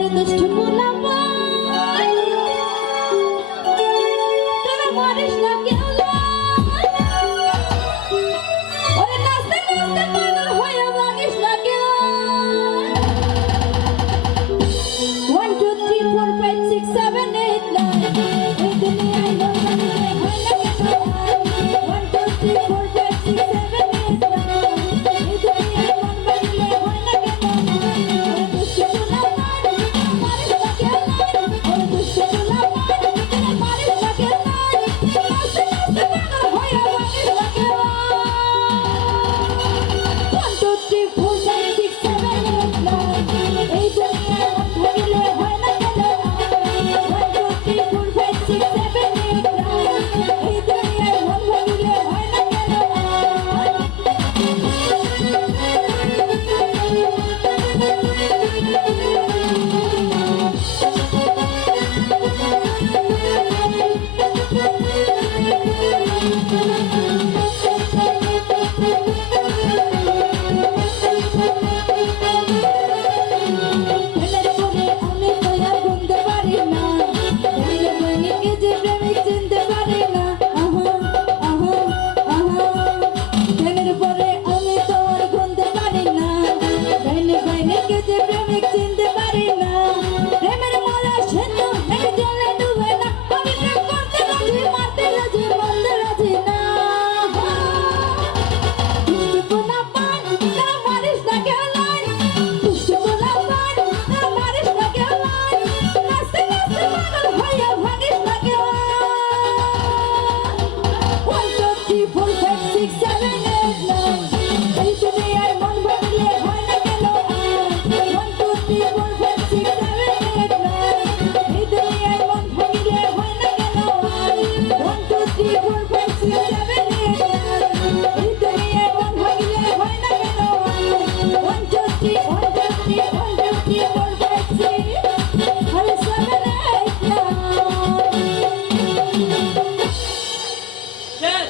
ওরে দুষ্ট গোলাম তোরা মারিস না কেউ। কি ভুল